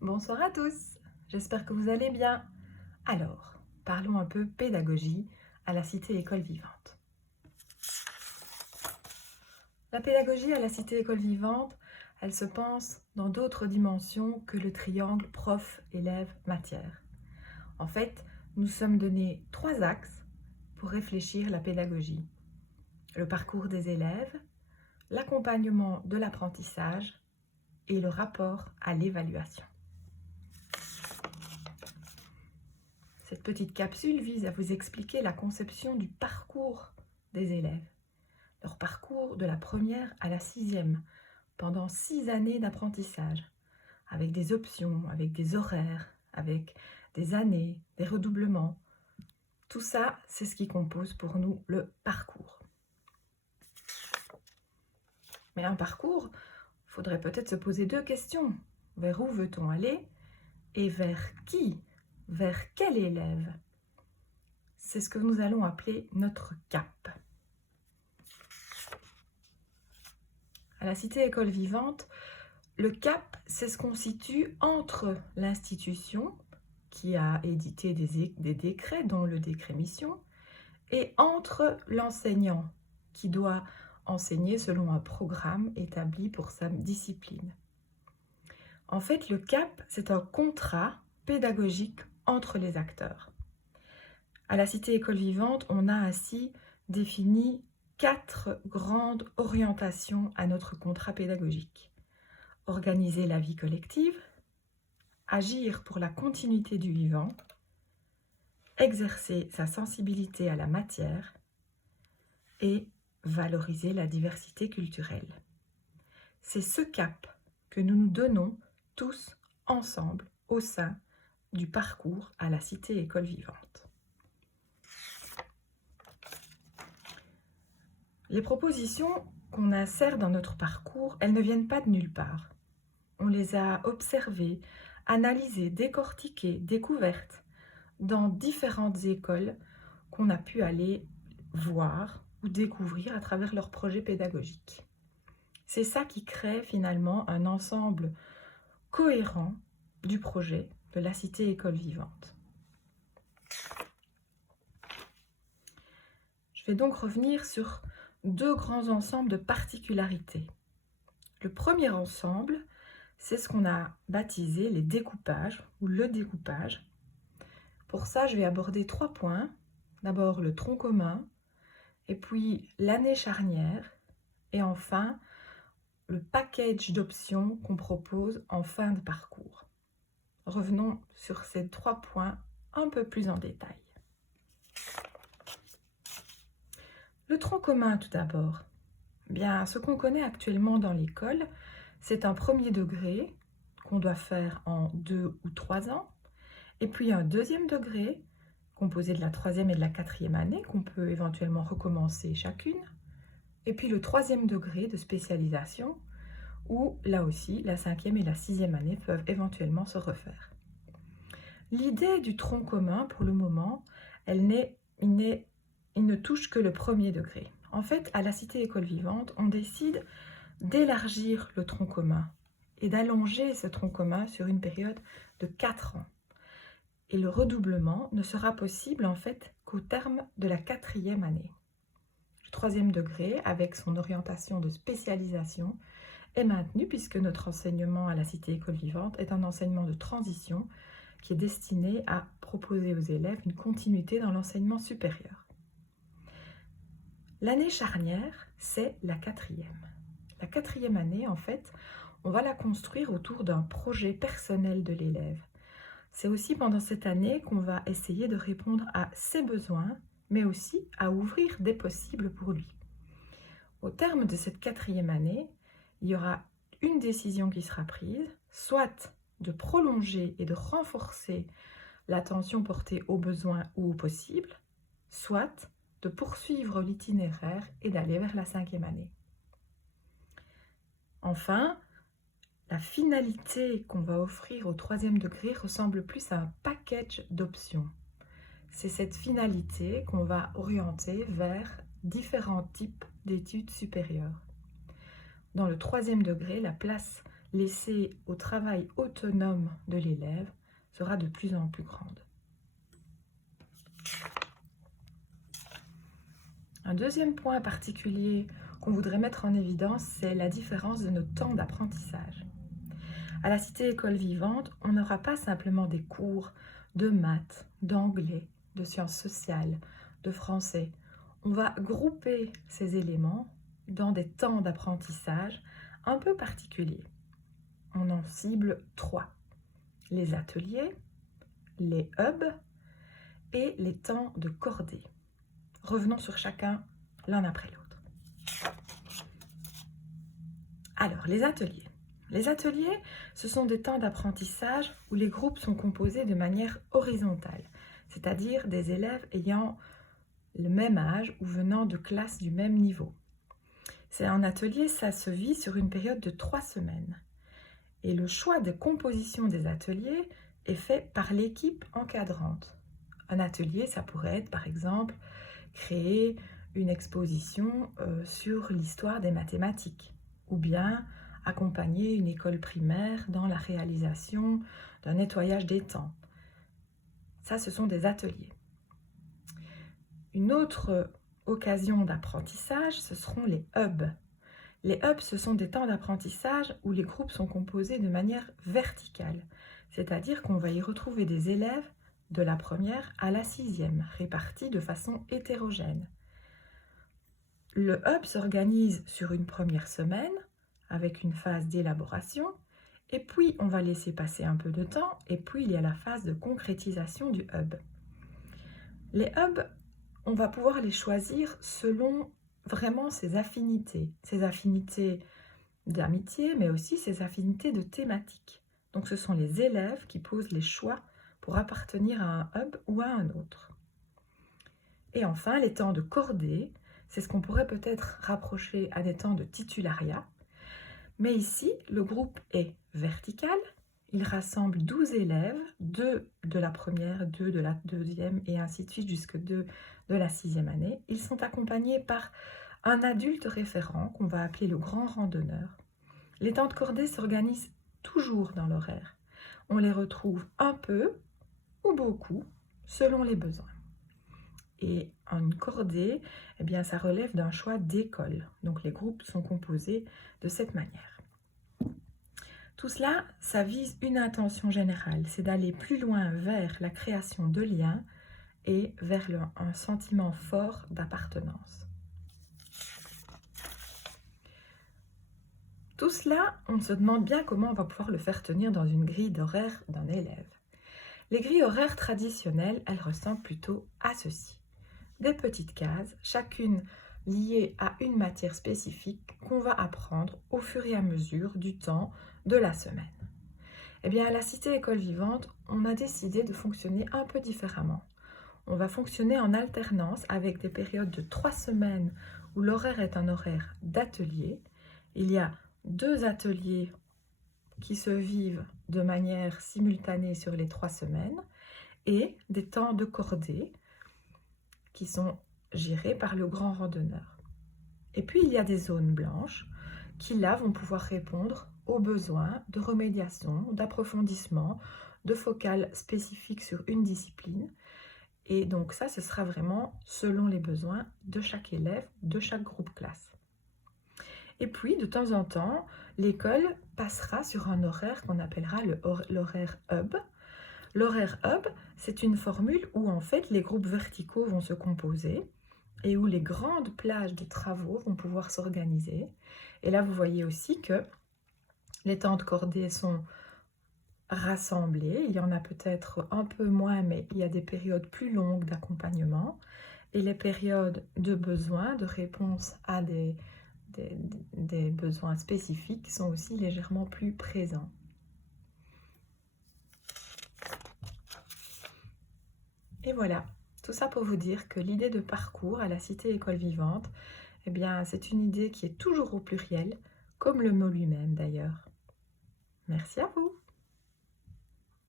Bonsoir à tous, j'espère que vous allez bien. Alors, parlons un peu pédagogie à la Cité École Vivante. La pédagogie à la Cité École Vivante, elle se pense dans d'autres dimensions que le triangle prof, élève, matière. En fait, nous sommes donnés 3 axes pour réfléchir la pédagogie. Le parcours des élèves, l'accompagnement de l'apprentissage et le rapport à l'évaluation. Cette petite capsule vise à vous expliquer la conception du parcours des élèves, leur parcours de la première à la 6e, pendant 6 années d'apprentissage, avec des options, avec des horaires, avec des années, des redoublements. Tout ça, c'est ce qui compose pour nous le parcours. Mais un parcours, il faudrait peut-être se poser 2 questions. Vers où veut-on aller et vers qui? Vers quel élève? C'est ce que nous allons appeler notre cap. À la Cité École Vivante, le cap, c'est ce qu'on situe entre l'institution qui a édité des décrets, dont le décret mission, et entre l'enseignant qui doit enseigner selon un programme établi pour sa discipline. En fait, le cap, c'est un contrat pédagogique entre les acteurs. À la Cité École Vivante, on a ainsi défini 4 grandes orientations à notre contrat pédagogique. Organiser la vie collective, agir pour la continuité du vivant, exercer sa sensibilité à la matière et valoriser la diversité culturelle. C'est ce cap que nous nous donnons tous ensemble au sein du parcours à la Cité École Vivante. Les propositions qu'on insère dans notre parcours, elles ne viennent pas de nulle part. On les a observées, analysées, décortiquées, découvertes dans différentes écoles qu'on a pu aller voir ou découvrir à travers leurs projets pédagogiques. C'est ça qui crée finalement un ensemble cohérent du projet de la Cité École Vivante. Je vais donc revenir sur 2 grands ensembles de particularités. Le premier ensemble, c'est ce qu'on a baptisé les découpages ou le découpage. Pour ça, je vais aborder 3 points. D'abord le tronc commun, et puis l'année charnière, et enfin le package d'options qu'on propose en fin de parcours. Revenons sur ces 3 points un peu plus en détail. Le tronc commun tout d'abord. Bien, ce qu'on connaît actuellement dans l'école, c'est un premier degré qu'on doit faire en 2 ou 3 ans, et puis un deuxième degré composé de la 3e et de la 4e année qu'on peut éventuellement recommencer chacune, et puis le 3e degré de spécialisation où là aussi la 5e et la 6e année peuvent éventuellement se refaire. L'idée du tronc commun pour le moment, il ne touche que le premier degré. En fait, à la Cité École Vivante, on décide d'élargir le tronc commun et d'allonger ce tronc commun sur une période de 4 ans. Et le redoublement ne sera possible en fait qu'au terme de la 4e année. Le 3e degré, avec son orientation de spécialisation, est maintenu puisque notre enseignement à la Cité École Vivante est un enseignement de transition qui est destiné à proposer aux élèves une continuité dans l'enseignement supérieur. L'année charnière, c'est la 4e. La 4e année, en fait, on va la construire autour d'un projet personnel de l'élève. C'est aussi pendant cette année qu'on va essayer de répondre à ses besoins, mais aussi à ouvrir des possibles pour lui. Au terme de cette 4e année, il y aura une décision qui sera prise, soit de prolonger et de renforcer l'attention portée aux besoins ou aux possibles, soit de poursuivre l'itinéraire et d'aller vers la 5e année. Enfin, la finalité qu'on va offrir au 3e degré ressemble plus à un package d'options. C'est cette finalité qu'on va orienter vers différents types d'études supérieures. Dans le 3e degré, la place laissée au travail autonome de l'élève sera de plus en plus grande. Un deuxième point particulier qu'on voudrait mettre en évidence, c'est la différence de nos temps d'apprentissage. À la Cité École Vivante, on n'aura pas simplement des cours de maths, d'anglais, de sciences sociales, de français. On va grouper ces éléments dans des temps d'apprentissage un peu particuliers. On en cible 3. Les ateliers, les hubs et les temps de cordée. Revenons sur chacun l'un après l'autre. Alors, les ateliers. Les ateliers, ce sont des temps d'apprentissage où les groupes sont composés de manière horizontale, c'est-à-dire des élèves ayant le même âge ou venant de classes du même niveau. C'est un atelier, ça se vit sur une période de 3 semaines. Et le choix de composition des ateliers est fait par l'équipe encadrante. Un atelier, ça pourrait être par exemple créer une exposition sur l'histoire des mathématiques ou bien accompagner une école primaire dans la réalisation d'un nettoyage d'étangs. Ça, ce sont des ateliers. Une autre occasion d'apprentissage, ce seront les hubs. Les hubs, ce sont des temps d'apprentissage où les groupes sont composés de manière verticale, c'est-à-dire qu'on va y retrouver des élèves de la première à la 6e, répartis de façon hétérogène. Le hub s'organise sur une première semaine avec une phase d'élaboration, et puis on va laisser passer un peu de temps, et puis il y a la phase de concrétisation du hub. Les hubs, on va pouvoir les choisir selon vraiment ses affinités d'amitié, mais aussi ses affinités de thématique. Donc ce sont les élèves qui posent les choix pour appartenir à un hub ou à un autre. Et enfin, les temps de cordée, c'est ce qu'on pourrait peut-être rapprocher à des temps de titulariat. Mais ici, le groupe est vertical, il rassemble 12 élèves, 2 de la première, 2 de la deuxième et ainsi de suite jusque 2 de la 6e année. Ils sont accompagnés par un adulte référent qu'on va appeler le grand randonneur. Les temps de cordée s'organisent toujours dans l'horaire. On les retrouve un peu ou beaucoup selon les besoins. Et une cordée, eh bien, ça relève d'un choix d'école. Donc les groupes sont composés de cette manière. Tout cela, ça vise une intention générale, c'est d'aller plus loin vers la création de liens et vers un sentiment fort d'appartenance. Tout cela, on se demande bien comment on va pouvoir le faire tenir dans une grille d'horaire d'un élève. Les grilles horaires traditionnelles, elles ressemblent plutôt à ceci. Des petites cases, chacune liée à une matière spécifique qu'on va apprendre au fur et à mesure du temps de la semaine. Eh bien, à la Cité École Vivante, on a décidé de fonctionner un peu différemment. On va fonctionner en alternance avec des périodes de 3 semaines où l'horaire est un horaire d'atelier. Il y a 2 ateliers qui se vivent de manière simultanée sur les 3 semaines et des temps de cordée qui sont gérés par le grand randonneur. Et puis, il y a des zones blanches qui, là, vont pouvoir répondre aux besoins de remédiation, d'approfondissement, de focale spécifique sur une discipline. Et donc ça, ce sera vraiment selon les besoins de chaque élève, de chaque groupe classe. Et puis, de temps en temps, l'école passera sur un horaire qu'on appellera l'horaire hub. L'horaire hub, c'est une formule où en fait les groupes verticaux vont se composer et où les grandes plages de travaux vont pouvoir s'organiser. Et là, vous voyez aussi que les temps de cordée sont rassemblés. Il y en a peut-être un peu moins, mais il y a des périodes plus longues d'accompagnement. Et les périodes de besoin, de réponse à des besoins spécifiques sont aussi légèrement plus présents. Et voilà, tout ça pour vous dire que l'idée de parcours à la Cité École Vivante, eh bien, c'est une idée qui est toujours au pluriel, comme le mot lui-même d'ailleurs. Merci à vous.